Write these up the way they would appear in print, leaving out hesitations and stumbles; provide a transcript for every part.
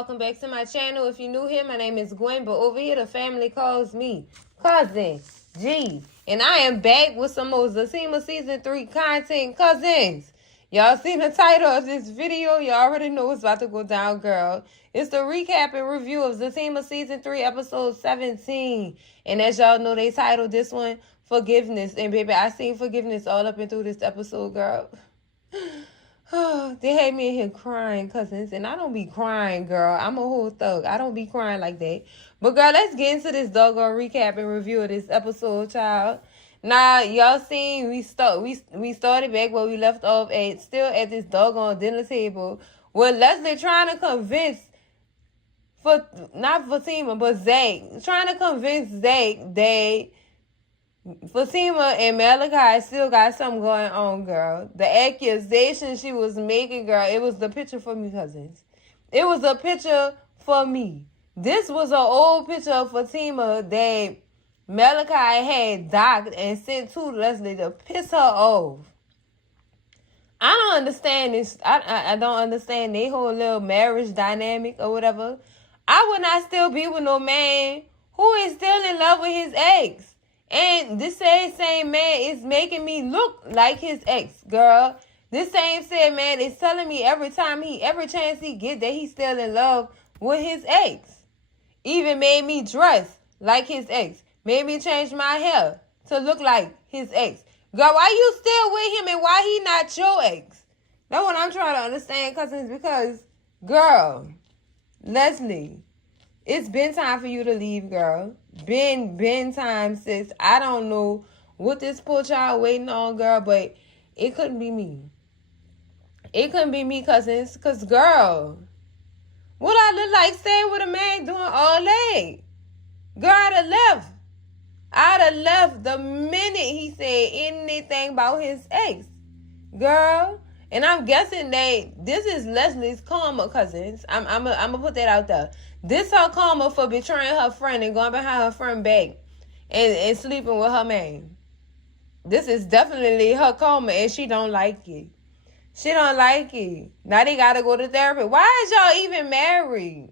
welcome back to my channel. If you're new here, my name is Gwen, but over here the family calls me Cousin G. And I am back with some more Zatima Season 3 content, cousins. Y'all seen the title of this video? You already know what's about to go down, girl. It's the recap and review of Zatima Season 3, Episode 17. And as y'all know, they titled this one Forgiveness. And baby, I seen forgiveness all up and through this episode, girl. They had me in here crying, cousins, and I don't be crying, girl. I'm a whole thug. I don't be crying like that. But, girl, let's get into this doggone recap and review of this episode, child. Now, y'all seen we started back where we left off at, still at this doggone dinner table, with Leslie trying to convince, not Fatima, but Zach, trying to convince Zach that Fatima and Malachi still got something going on, girl. The accusation she was making, girl, it was the picture for me, cousins. It was a picture for me. This was an old picture of Fatima that Malachi had docked and sent to Leslie to piss her off. I don't understand this. I don't understand their whole little marriage dynamic or whatever. I would not still be with no man who is still in love with his ex. And this same man is making me look like his ex, girl. This same man is telling me every chance he get that he's still in love with his ex. Even made me dress like his ex. Made me change my hair to look like his ex. Girl, why you still with him and why he not your ex? That's what I'm trying to understand, cousins, because, girl, Leslie, it's been time for you to leave, girl. Been time, sis. I don't know what this poor child waiting on, girl, but it couldn't be me. It couldn't be me, cousins, because, girl, what I look like staying with a man doing all that? Girl, I'd have left the minute he said anything about his ex. Girl, and I'm guessing that this is Leslie's karma, cousins. I'm gonna put that out there. This her karma for betraying her friend and going behind her friend back and sleeping with her man. This is definitely her karma, and she don't like it. She don't like it. Now they gotta go to therapy. Why is y'all even married?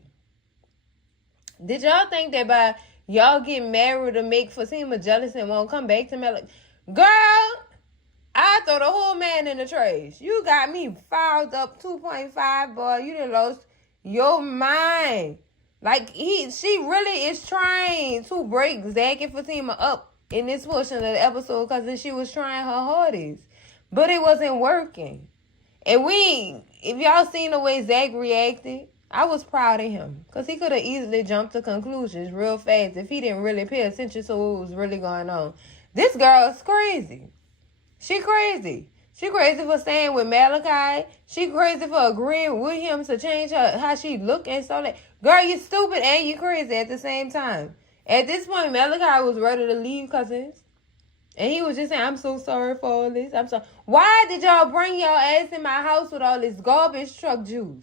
Did y'all think that by y'all getting married to make Fatima jealous and won't come back to me? Like, girl, I throw the whole man in the trash. You got me fouled up 2.5, boy. You done lost your mind. Like, she really is trying to break Zach and Fatima up in this portion of the episode because she was trying her hardest. But it wasn't working. And if y'all seen the way Zach reacted, I was proud of him. Because he could have easily jumped to conclusions real fast if he didn't really pay attention to what was really going on. This girl is crazy. She crazy. She crazy for staying with Malachi. She crazy for agreeing with him to change how she look and so that. Girl, you stupid and you crazy at the same time. At this point, Malachi was ready to leave, cousins. And he was just saying, I'm so sorry for all this. I'm sorry. Why did y'all bring your ass in my house with all this garbage truck juice?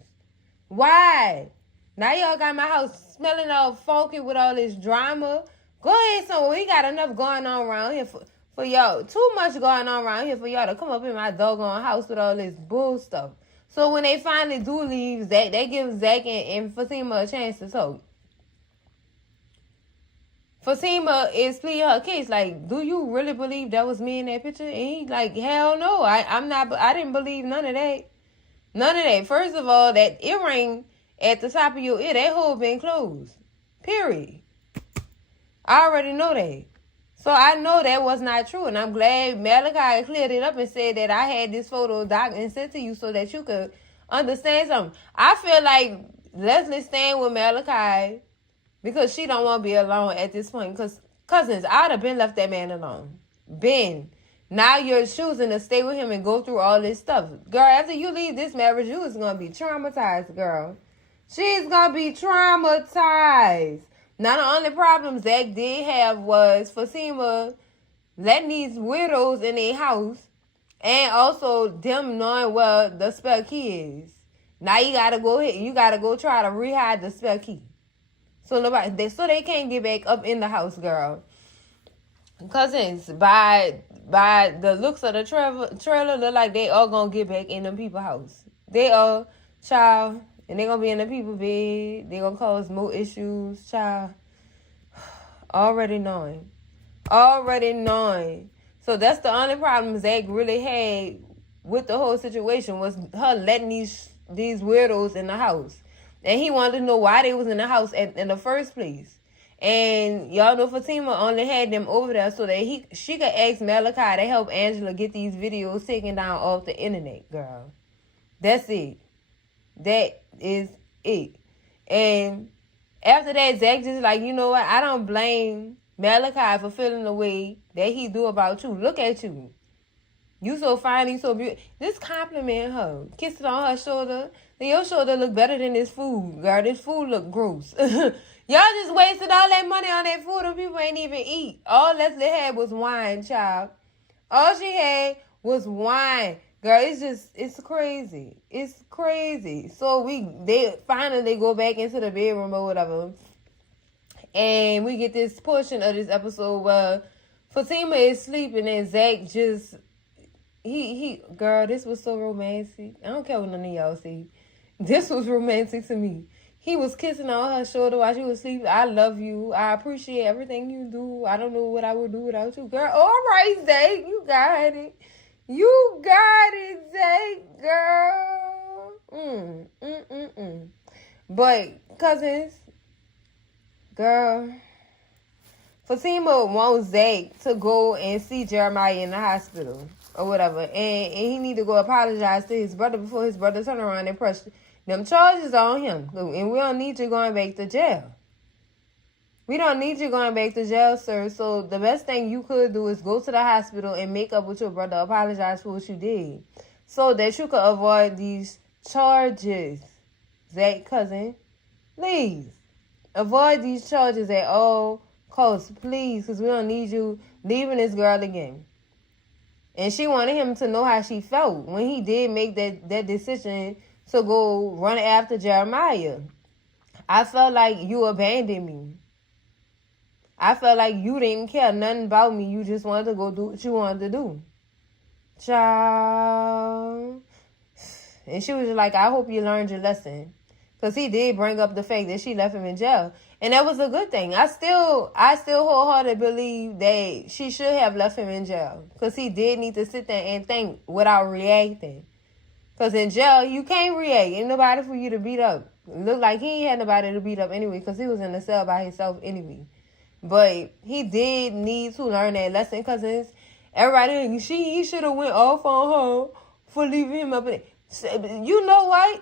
Why? Now y'all got my house smelling all funky with all this drama. Go ahead, so we got enough going on around here for y'all. Too much going on around here for y'all to come up in my doggone house with all this bull stuff. So when they finally do leave, they give Zach and Fatima a chance to talk. Fatima is pleading her case. Like, do you really believe that was me in that picture? And he like, hell no. I didn't believe none of that. None of that. First of all, that earring at the top of your ear, that hole been closed. Period. I already know that. So I know that was not true. And I'm glad Malachi cleared it up and said that I had this photo doc and sent to you so that you could understand something. I feel like Leslie staying with Malachi because she don't want to be alone at this point. Because, cousins, I'd have been left that man alone. Now you're choosing to stay with him and go through all this stuff. Girl, after you leave this marriage, you is going to be traumatized, girl. She's going to be traumatized. Now, the only problem Zach did have was Fatima letting these widows in their house and also them knowing where the spare key is. Now you gotta go try to rehide the spare key. So they can't get back up in the house, girl. Cousins, by the looks of the trailer, look like they all gonna get back in them people's house. They are, child, And they're going to be in the people bed. They're going to cause more issues, child. Already knowing. Already knowing. So that's the only problem Zach really had with the whole situation was her letting these weirdos in the house. And he wanted to know why they was in the house in the first place. And y'all know Fatima only had them over there so that she could ask Malachi to help Angela get these videos taken down off the internet, girl. That's it. That is it. And after that, Zach just like, you know what? I don't blame Malachi for feeling the way that he do about you. Look at you. You so fine, you so beautiful. Just compliment her. Kiss it on her shoulder. Then your shoulder look better than this food, girl. This food look gross. Y'all just wasted all that money on that food and people ain't even eat. All Leslie had was wine, child. All she had was wine. Girl, it's crazy. It's crazy. So they finally go back into the bedroom or whatever. And we get this portion of this episode where Fatima is sleeping and Zach just, girl, this was so romantic. I don't care what none of y'all see. This was romantic to me. He was kissing on her shoulder while she was sleeping. I love you. I appreciate everything you do. I don't know what I would do without you. Girl, all right, Zach. You got it. You got it, Zach, girl. But, cousins, girl, Fatima wants Zach to go and see Jeremiah in the hospital or whatever. And he need to go apologize to his brother before his brother turn around and press them charges on him. And we don't need you going back to jail. We don't need you going back to jail, sir. So the best thing you could do is go to the hospital and make up with your brother, apologize for what you did, so that you could avoid these charges. Zach, cousin, please avoid these charges at all costs, please, because we don't need you leaving this girl again. And she wanted him to know how she felt when he did make that decision to go run after Jeremiah. I felt like you abandoned me. I felt like you didn't care nothing about me. You just wanted to go do what you wanted to do. Child. And she was just like, I hope you learned your lesson. Because he did bring up the fact that she left him in jail. And that was a good thing. I still wholeheartedly believe that she should have left him in jail. Because he did need to sit there and think without reacting. Because in jail, you can't react. Ain't nobody for you to beat up. It looked like he ain't had nobody to beat up anyway. Because he was in the cell by himself anyway. But he did need to learn that lesson, cousins. Everybody, he should have went off on her for leaving him up. You know what?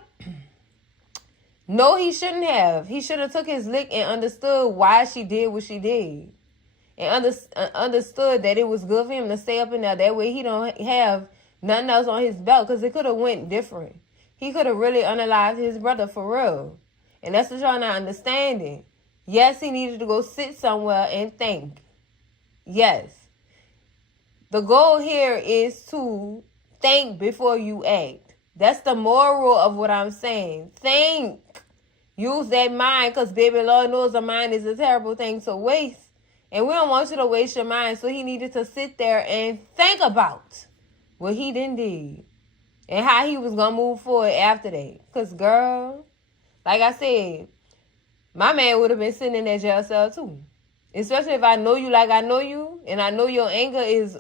No, he shouldn't have. He should have took his lick and understood why she did what she did. And understood that it was good for him to stay up in there. That way he don't have nothing else on his belt. Because it could have went different. He could have really unalived his brother for real. And that's what y'all not understanding. Yes, he needed to go sit somewhere and think. Yes. The goal here is to think before you act. That's the moral of what I'm saying. Think. Use that mind, because baby, Lord knows a mind is a terrible thing to waste. And we don't want you to waste your mind. So he needed to sit there and think about what he done did. And how he was going to move forward after that. Because, girl, like I said, my man would have been sitting in that jail cell too. Especially if I know you like I know you. And I know your anger is,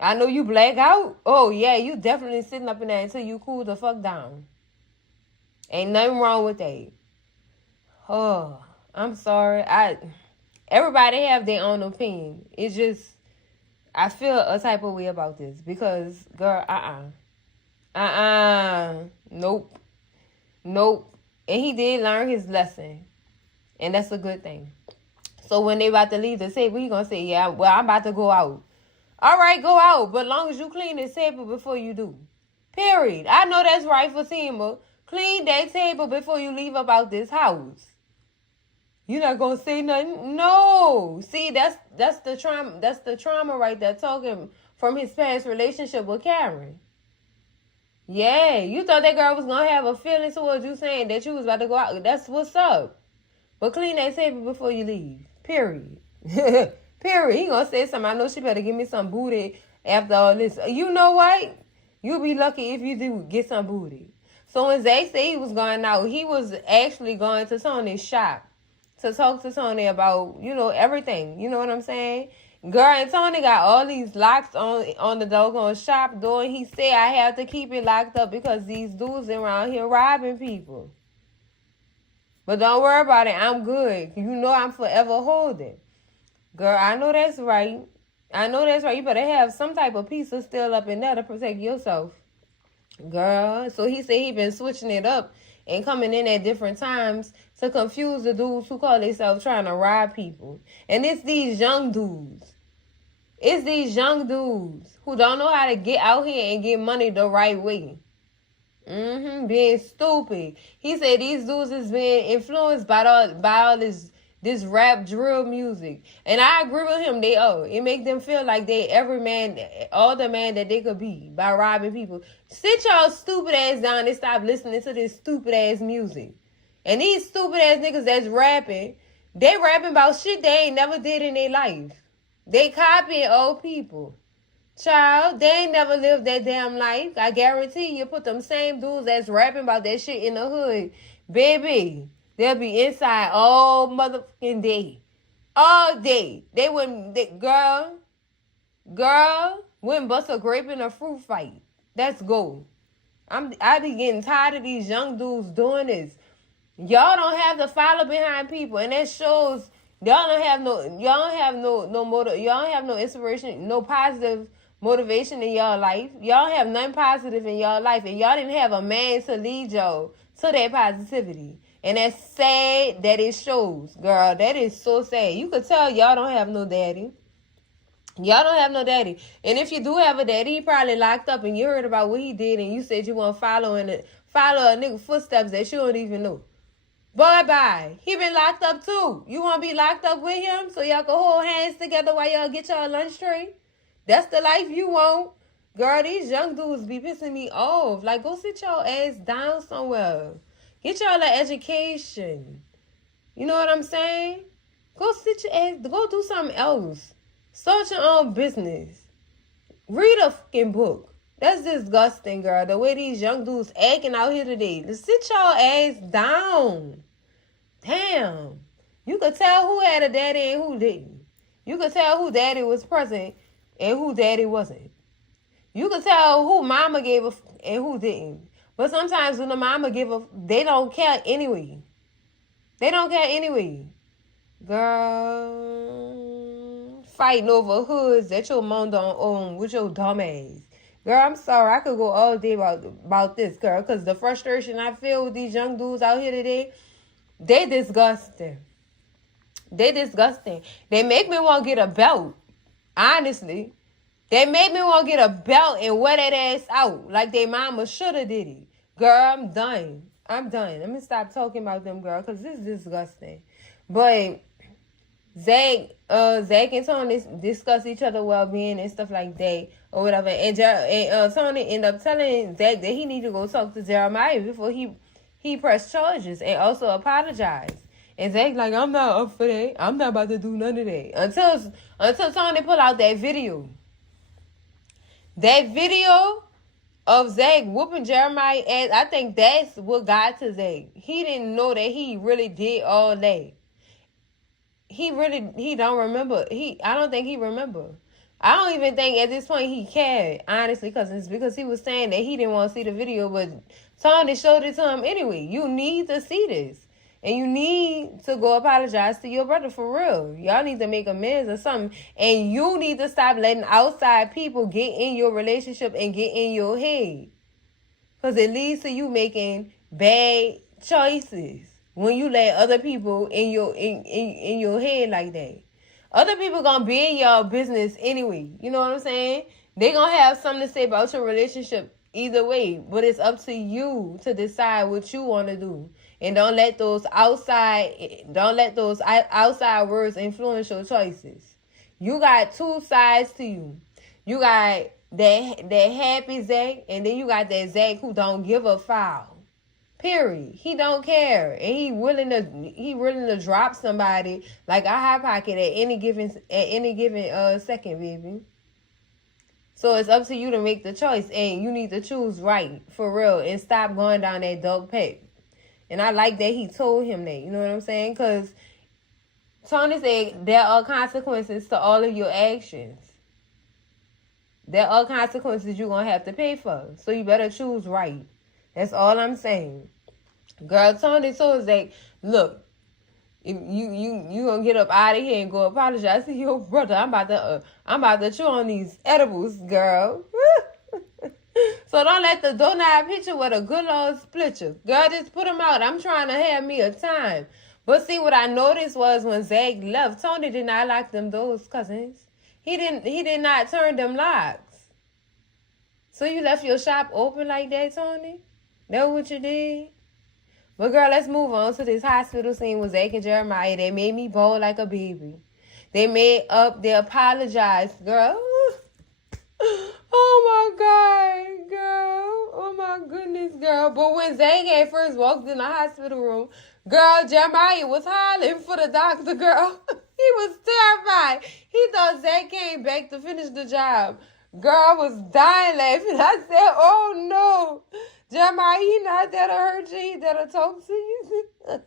I know you black out. Oh, yeah, you definitely sitting up in there until you cool the fuck down. Ain't nothing wrong with that. Oh, I'm sorry. Everybody have their own opinion. It's just, I feel a type of way about this. Because, girl, Nope. And he did learn his lesson. And that's a good thing. So when they about to leave the table, he going to say, yeah, well, I'm about to go out. All right, go out. But long as you clean this table before you do. Period. I know that's right, Fatima. Clean that table before you leave about this house. You're not going to say nothing? No. See, that's the trauma. That's the trauma right there, talking from his past relationship with Karen. Yeah, you thought that girl was going to have a feeling towards you saying that you was about to go out. That's what's up. But clean that table before you leave. Period. Period. He going to say something. I know she better give me some booty after all this. You know what? You'll be lucky if you do get some booty. So when Zach said he was going out, he was actually going to Tony's shop to talk to Tony about, everything. You know what I'm saying? Girl, and Tony got all these locks on the doggone shop door, and he said, I have to keep it locked up because these dudes around here robbing people. But don't worry about it. I'm good. You know I'm forever holding. Girl, I know that's right. You better have some type of piece of steel up in there to protect yourself. Girl. So he said he been switching it up and coming in at different times to confuse the dudes who call themselves trying to rob people. And it's these young dudes. It's these young dudes who don't know how to get out here and get money the right way. Being stupid. He said these dudes is being influenced by all this rap drill music. And I agree with him. It make them feel like they all the man that they could be by robbing people. Sit y'all stupid ass down and stop listening to this stupid ass music. And these stupid ass niggas that's rapping, they rapping about shit they ain't never did in their life. They copying old people. Child, they ain't never lived that damn life. I guarantee you put them same dudes that's rapping about that shit in the hood. Baby, they'll be inside all motherfucking day. All day. Girl, wouldn't bust a grape in a fruit fight. Let's go. I be getting tired of these young dudes doing this. Y'all don't have the follow behind people, and that shows y'all don't have no inspiration, no positive motivation in y'all life. Y'all have nothing positive in y'all life, and y'all didn't have a man to lead y'all to that positivity. And that's sad that it shows, girl. That is so sad. You could tell y'all don't have no daddy. Y'all don't have no daddy. And if you do have a daddy, he probably locked up and you heard about what he did and you said you want to follow a nigga footsteps that you don't even know. Bye. He been locked up too. You want to be locked up with him so y'all can hold hands together while y'all get y'all lunch tray? That's the life you want? Girl, these young dudes be pissing me off. Like, go sit your ass down somewhere. Get y'all an education. You know what I'm saying? Go sit your ass, go do something else. Start your own business. Read a fucking book. That's disgusting, girl. The way these young dudes acting out here today. Just sit your ass down. Damn. You could tell who had a daddy and who didn't. You could tell who daddy was present and who daddy wasn't. You could tell who mama gave a and who didn't. But sometimes when the mama give a, they don't care anyway. They don't care anyway. Girl, fighting over hoods that your mom don't own with your dumb ass. Girl, I'm sorry. I could go all day about this, girl, because the frustration I feel with these young dudes out here today, they disgusting. They disgusting. They make me want to get a belt. Honestly. They make me want to get a belt and wear that ass out like they mama should have did it. Girl, I'm done. Let me stop talking about them, girl, because this is disgusting. But Zach and Tony discuss each other well-being and stuff like that or whatever. And Tony ended up telling Zach that he need to go talk to Jeremiah before he pressed charges and also apologize. And Zach like, I'm not up for that. I'm not about to do none of that. Until Tony pull out that video. That video of Zach whooping Jeremiah ass, I think that's what got to Zach. He didn't know that he really did all that. He don't remember. I don't think he remember. I don't even think at this point he cared, honestly, because he was saying that he didn't want to see the video, but Tony showed it to him anyway. You need to see this. And you need to go apologize to your brother for real. Y'all need to make amends or something. And you need to stop letting outside people get in your relationship and get in your head. Because it leads to you making bad choices when you let other people in your head like that. Other people gonna be in your business anyway. You know what I'm saying? They gonna have something to say about your relationship either way. But it's up to you to decide what you want to do. And don't let those outside words influence your choices. You got two sides to you. You got that happy Zach, and then you got that Zach who don't give a foul. Period. He don't care, and he willing to drop somebody like a hot pocket at any given second, baby. So it's up to you to make the choice, and you need to choose right, for real, and stop going down that dark path. And I like that he told him that, you know what I'm saying? Because Tony said there are consequences to all of your actions. There are consequences you're going to have to pay for. So you better choose right. That's all I'm saying. Girl, Tony told Zach, look, if you gonna get up out of here and go apologize to your brother. I'm about to chew on these edibles, girl. So don't have a picture with a good old splitcher. Girl, just put them out. I'm trying to have me a time. But see, what I noticed was when Zach left, Tony did not lock them doors, cousins. He did not turn them locks. So you left your shop open like that, Tony? That what you did? But girl, let's move on to this hospital scene with Zach and Jeremiah. They made me bawl like a baby. They apologized, girl. Oh my God, girl. Oh my goodness, girl. But when Zach had first walked in the hospital room, girl, Jeremiah was hollering for the doctor, girl. He was terrified. He thought Zach came back to finish the job. Girl, I was dying laughing. I said, oh no. Jeremiah, he not there to hurt you. He there to talk to you.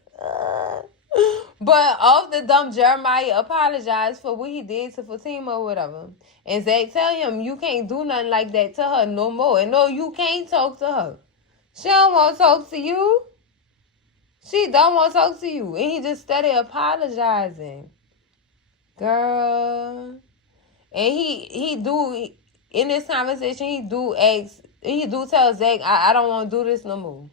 But off the dump, Jeremiah apologized for what he did to Fatima or whatever. And Zach tell him, you can't do nothing like that to her no more. And no, you can't talk to her. She don't want to talk to you. She don't want to talk to you. And he just started apologizing. Girl. And he do, in this conversation, he do tell Zach, I don't want to do this no more.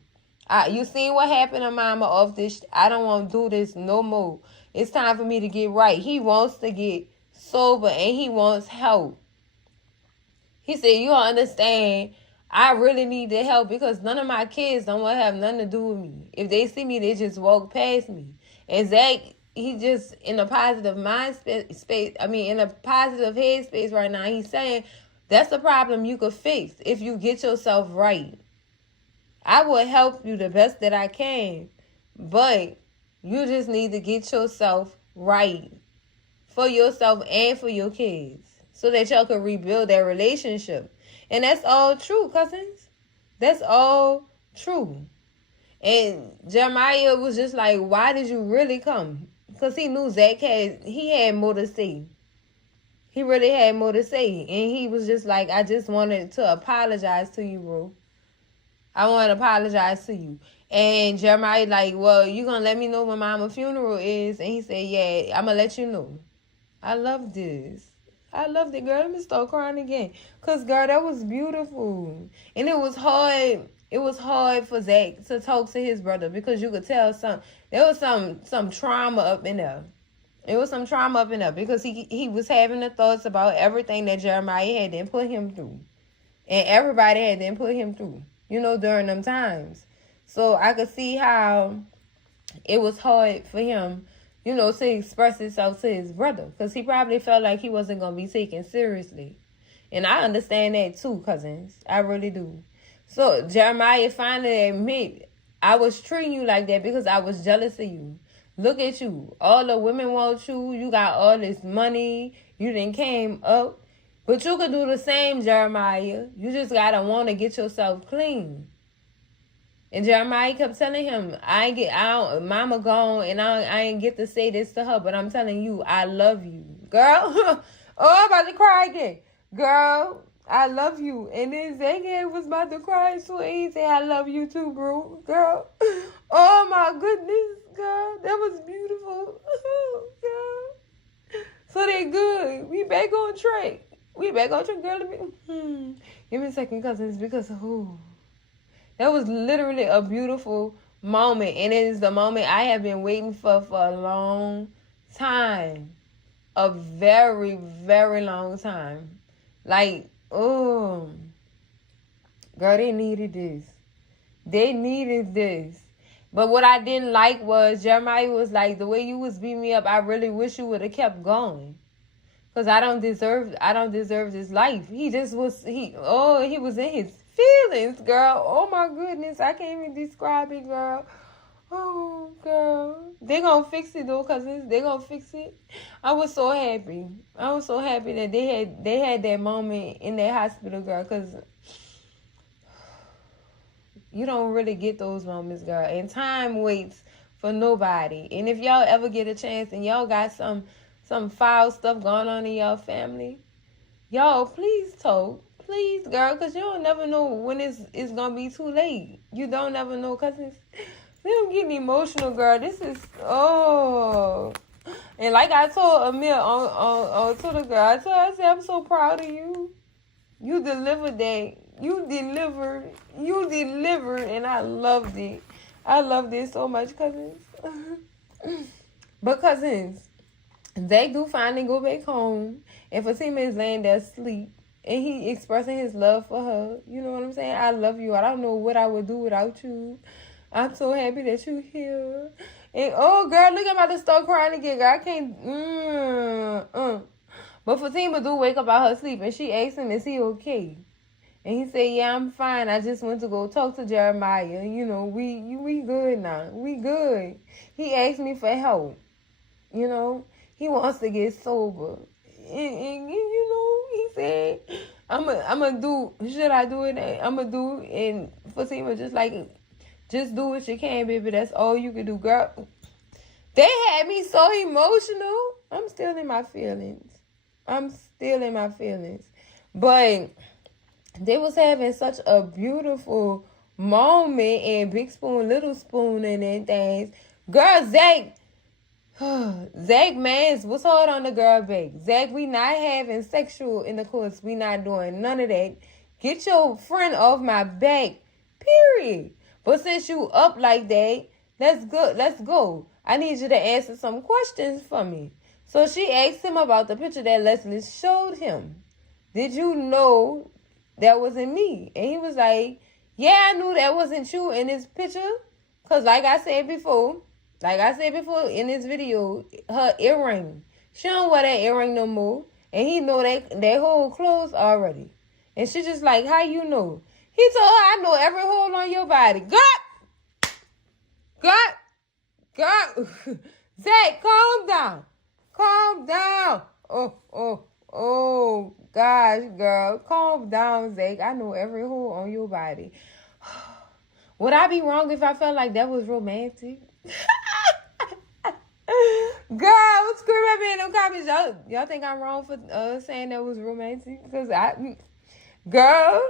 You seen what happened to Mama off this? I don't want to do this no more. It's time for me to get right. He wants to get sober and he wants help. He said, you don't understand. I really need the help because none of my kids don't want to have nothing to do with me. If they see me, they just walk past me. And Zach, he just in a positive mind space. I mean, in a positive headspace right now. He's saying that's a problem you could fix if you get yourself right. I will help you the best that I can, but you just need to get yourself right for yourself and for your kids so that y'all can rebuild that relationship. And that's all true, cousins. That's all true. And Jeremiah was just like, why did you really come? Because he knew Zach had more to say. He really had more to say. And he was just like, I just wanted to apologize to you, bro. I want to apologize to you. And Jeremiah like, well, you going to let me know when Mama's funeral is? And he said, yeah, I'm going to let you know. I love this. I loved it, girl. Let me start crying again. Because, girl, that was beautiful. And it was hard. It was hard for Zach to talk to his brother because you could tell there was some trauma up in there. It was some trauma up in there because he was having the thoughts about everything that Jeremiah had then put him through. And everybody had then put him through, during them times. So I could see how it was hard for him, to express himself to his brother. Because he probably felt like he wasn't going to be taken seriously. And I understand that too, cousins. I really do. So Jeremiah finally admit, I was treating you like that because I was jealous of you. Look at you. All the women want you. You got all this money. You done came up. But you could do the same, Jeremiah. You just got to want to get yourself clean. And Jeremiah kept telling him, Mama gone, and I ain't get to say this to her, but I'm telling you, I love you. Girl, oh, I'm about to cry again. Girl, I love you. And then Zach was about to cry, so he said, I love you too, bro. Girl, oh my goodness, girl, that was beautiful. Girl. So they good. We back on track. Girl. Give me a second, cousins, because, that was literally a beautiful moment. And it is the moment I have been waiting for a long time. A very, very long time. Like, girl, they needed this. They needed this. But what I didn't like was Jeremiah was like, the way you was beating me up, I really wish you would have kept going. Because I don't deserve this life. He was in his feelings, girl. Oh my goodness. I can't even describe it, girl. Oh, girl. They gonna fix it, though, cousins. They gonna fix it. I was so happy. I was so happy that they had that moment in that hospital, girl, because you don't really get those moments, girl. And time waits for nobody. And if y'all ever get a chance and y'all got some foul stuff going on in y'all family, y'all, please talk. Please, girl, because you don't never know when it's going to be too late. You don't never know, cousins. I'm getting emotional, girl. This is, oh. And like I told Amir on Twitter, girl, I said, I'm so proud of you. You delivered that. You delivered, and I loved it. I loved it so much, cousins. But, cousins, they do finally go back home, and Fatima is laying there asleep, and he expressing his love for her. You know what I'm saying? I love you. I don't know what I would do without you. I'm so happy that you're here. And, oh, girl, look, I'm about to start crying again, girl. I can't, But Fatima do wake up out her sleep, and she asks him, is he okay? And he said, yeah, I'm fine. I just went to go talk to Jeremiah. You know, we good now. We good. He asked me for help. You know, he wants to get sober. And you know, he said, I'm going to do, should I do it? I'm going to do it. And Fatima just do what you can, baby. That's all you can do, girl. They had me so emotional. I'm still in my feelings. But they was having such a beautiful moment, and Big Spoon, Little Spoon, and things. Girl, Zach Mans was hard on the girl back. Zach, we not having sexual intercourse. We not doing none of that. Get your friend off my back. Period. But since you up like that, let's go. I need you to answer some questions for me. So she asked him about the picture that Leslie showed him. Did you know that wasn't me? And he was like, yeah, I knew that wasn't you in this picture. Because like I said before in this video, her earring, she don't wear that earring no more. And he know that whole clothes already. And she just like, how you know? He told her, I know every hole on your body. God. Zach, calm down. Oh, gosh, girl. Calm down, Zach. I know every hole on your body. Would I be wrong if I felt like that was romantic? Girl, scream at me in them comments. Y'all think I'm wrong for saying that was romantic? Because girl,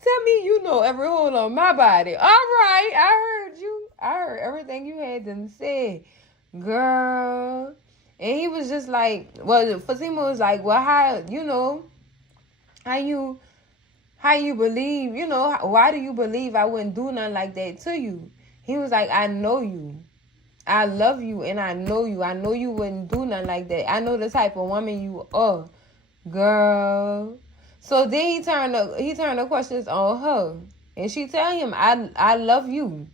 tell me you know every hole on my body. All right, I heard you. I heard everything you had to say. Girl. And he was just like, well, Fatima was like, well, how you believe, why do you believe I wouldn't do nothing like that to you? He was like, I know you. I love you, and I know you. I know you wouldn't do nothing like that. I know the type of woman you are, girl. So then he turned the questions on her, and she tell him, I love you.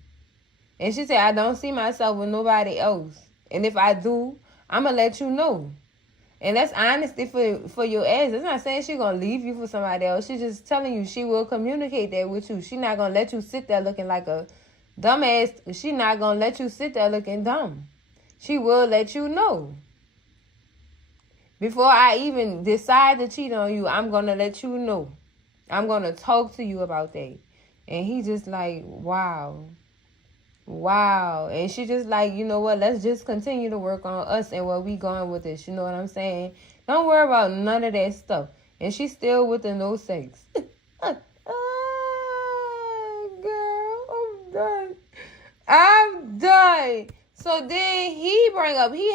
And she said, I don't see myself with nobody else. And if I do, I'm going to let you know. And that's honesty for your ass. It's not saying she going to leave you for somebody else. She's just telling you she will communicate that with you. She not going to let you sit there looking like a dumbass. She not going to let you sit there looking dumb. She will let you know. Before I even decide to cheat on you, I'm going to let you know. I'm going to talk to you about that. And he just like, wow. And she just like, you know what? Let's just continue to work on us and where we going with this. You know what I'm saying? Don't worry about none of that stuff. And she's still with the no sex. Girl, I'm done. So then he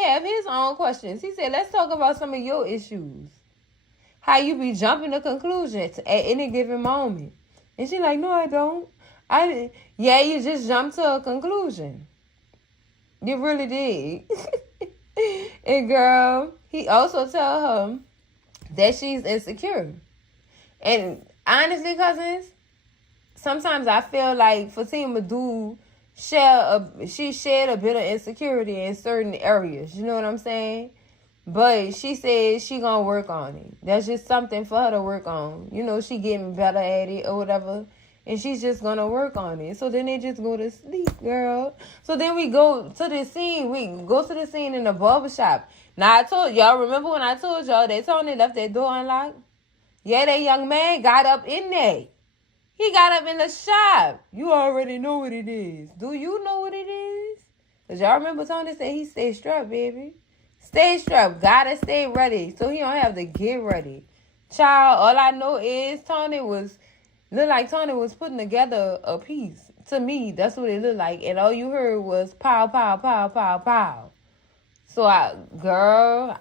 have his own questions. He said, let's talk about some of your issues. How you be jumping to conclusions at any given moment. And she like, no, I don't. Yeah, you just jumped to a conclusion. You really did. And girl, he also tell her that she's insecure. And honestly, cousins, sometimes I feel like Fatima she shared a bit of insecurity in certain areas. You know what I'm saying? But she said she gonna work on it. That's just something for her to work on. She getting better at it or whatever. and she's just gonna work on it. So then they just go to sleep, girl. So then we go to the scene. We go to the scene in the barbershop. Now I told y'all, remember when I told y'all that Tony left that door unlocked? Yeah, that young man got up in there. He got up in the shop. You already know what it is. Do you know what it is? Because y'all remember Tony said he stay strapped, baby. Stay strapped. Gotta stay ready. So he don't have to get ready. Child, all I know is looked like Tony was putting together a piece. To me, that's what it looked like. And all you heard was pow, pow, pow, pow, pow. So, I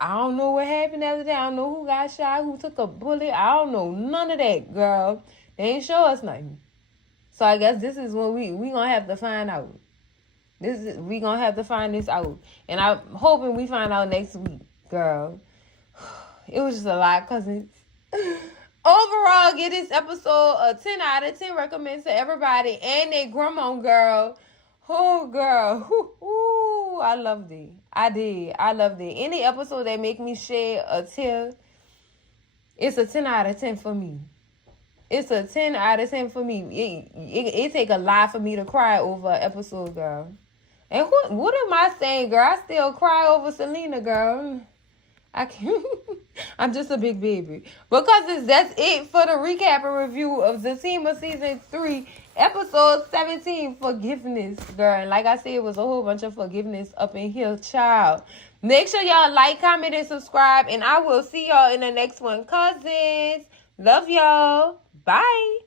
don't know what happened the other day. I don't know who got shot, who took a bullet. I don't know none of that, girl. They ain't show us nothing. So, I guess this is when we going to have to find out. We going to have to find this out. And I'm hoping we find out next week, girl. It was just a lot, cousins. Overall, give this episode a 10 out of 10. Recommend to everybody and their grandma, girl. Oh, girl. Ooh, I loved it. I did. I loved it. Any episode that make me shed a tear, it's a 10 out of 10 for me. It's a 10 out of 10 for me. It take a lot for me to cry over an episode, girl. And what am I saying, girl? I still cry over Selena, girl. I can't. I'm just a big baby. Because that's it for the recap and review of Zatima Season 3, Episode 17, Forgiveness, girl. And like I said, it was a whole bunch of forgiveness up in here, child. Make sure y'all like, comment, and subscribe. And I will see y'all in the next one, cousins. Love y'all. Bye.